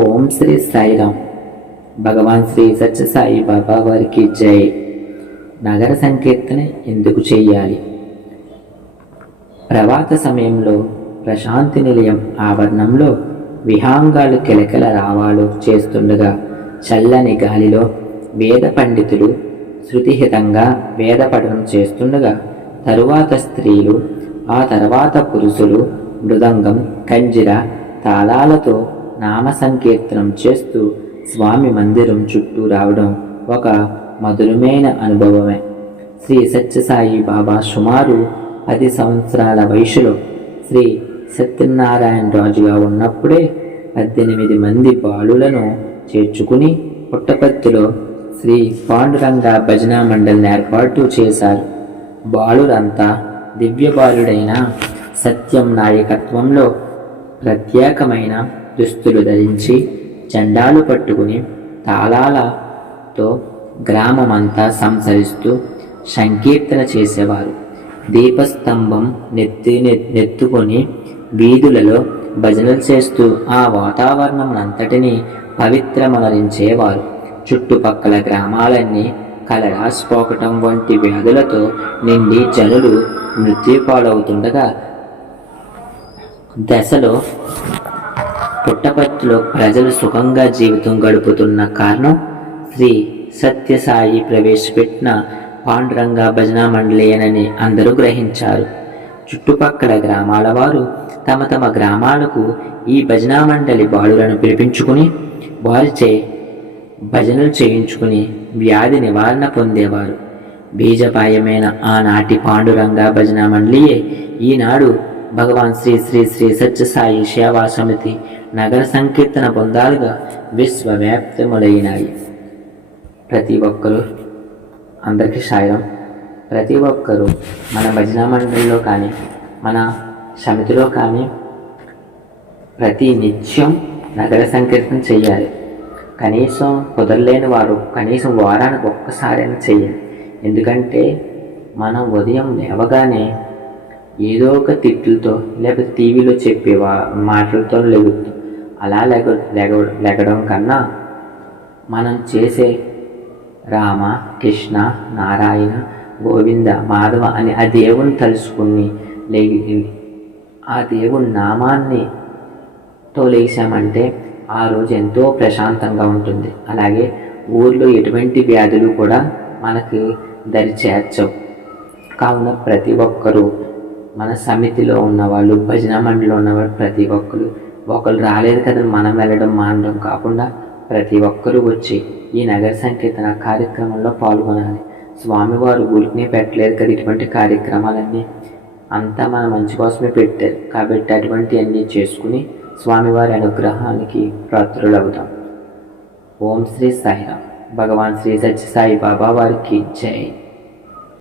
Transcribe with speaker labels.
Speaker 1: ఓం శ్రీ సాయిరామ్. భగవాన్ శ్రీ సత్యసాయి బాబా వారికి జై. నగర సంకీర్తన ఎందుకు చేయాలి ప్రవాత సమయంలో ప్రశాంతి నిలయం ఆవరణంలో విహాంగాలు కిలకిల రావాలు చేస్తుండగా చల్లని గాలిలో వేద పండితులు శృతిహితంగా వేద పఠనం చేస్తుండగా తరువాత స్త్రీలు ఆ తర్వాత పురుషులు మృదంగం కంజిర తాళాలతో నామ సంకీర్తనం చేస్తూ స్వామి మందిరం చుట్టూ రావడం ఒక మధురమైన అనుభవమే. శ్రీ సత్యసాయి బాబా సుమారు పది సంవత్సరాల వయసులో శ్రీ సత్యనారాయణ రాజుగా ఉన్నప్పుడే పద్దెనిమిది మంది బాలులను చేర్చుకుని పుట్టపత్తిలో శ్రీ పాండురంగ భజనా మండలిని ఏర్పాటు చేశారు. బాలురంతా దివ్య బాలుడైన సత్యం నాయకత్వంలో ప్రత్యేకమైన దుస్తులు ధరించి జెండాలు పట్టుకుని తాళాలతో గ్రామమంతా సంసరిస్తూ సంకీర్తన చేసేవారు. దీపస్తంభం నెత్తి నెత్తుకొని వీధులలో భజనలు చేస్తూ ఆ వాతావరణం అంతటినీ పవిత్రమనరించేవారు. చుట్టుపక్కల గ్రామాలన్నీ కలరాసిపోకటం వంటి వ్యాధులతో నిండి జనులు మృత్యుపాలవుతుండగా దశలో పుట్టపర్తిలో ప్రజలు సుఖంగా జీవితం గడుపుతున్న కారణం శ్రీ సత్యసాయి ప్రవేశపెట్టిన పాండురంగ భజనా మండలియనని అందరూ గ్రహించారు. చుట్టుపక్కల గ్రామాల వారు తమ తమ గ్రామాలకు ఈ భజనా మండలి బాలులను పిలిపించుకుని వారిచే భజనలు చేయించుకుని వ్యాధి నివారణ పొందేవారు. బీజపాయమైన ఆనాటి పాండురంగ భజనా మండలియే ఈనాడు భగవాన్ శ్రీ శ్రీ శ్రీ సత్యసాయి సేవా సమితి నగర సంకీర్తన బృందాలుగా విశ్వవ్యాప్తములైనాయి. ప్రతి ఒక్కరూ అందరికీ సాయం ప్రతి ఒక్కరూ మన భజన మండలిలో కానీ మన సమితిలో కానీ ప్రతి నిత్యం నగర సంకీర్తన చేయాలి కనీసం కుదరలేని వారు కనీసం వారానికి ఒక్కసారైనా చెయ్యాలి. ఎందుకంటే మనం ఉదయం లేవగానే ఏదో ఒక తిట్లతో లేకపోతే టీవీలో చెప్పే వా మాటలతో లెగుద్దు అలా లెగ లెగ లెగడం కన్నా మనం చేసే రామ కృష్ణ నారాయణ గోవింద మాధవ అని ఆ దేవుని తలుసుకుని లేగి ఆ దేవుని నామాన్ని తో లేచామంటే ఆ రోజు ఎంతో ప్రశాంతంగా ఉంటుంది. అలాగే ఊర్లో ఎటువంటి వ్యాధులు కూడా మనకి దరి చేర్చవు కావున ప్రతి ఒక్కరూ మన సమితిలో ఉన్నవాళ్ళు భజన మండలిలో ఉన్నవాళ్ళు ప్రతి ఒక్కరు. ఒకరు రాలేదు కదా మనం వెళ్ళడం మానడం కాకుండా ప్రతి ఒక్కరూ వచ్చి ఈ నగర సంకీర్తన కార్యక్రమంలో పాల్గొనాలి. స్వామివారు ఊరికినే పెట్టలేదు కదా ఇటువంటి కార్యక్రమాలన్నీ. అంతా మన మంచి కోసమే పెట్టారు. కాబట్టి అటువంటి అన్నీ చేసుకుని స్వామివారి అనుగ్రహానికి పాత్రులవుతాం. ఓం శ్రీ సాయిరామ్. భగవాన్ శ్రీ సత్య సాయి బాబా వారికి జై.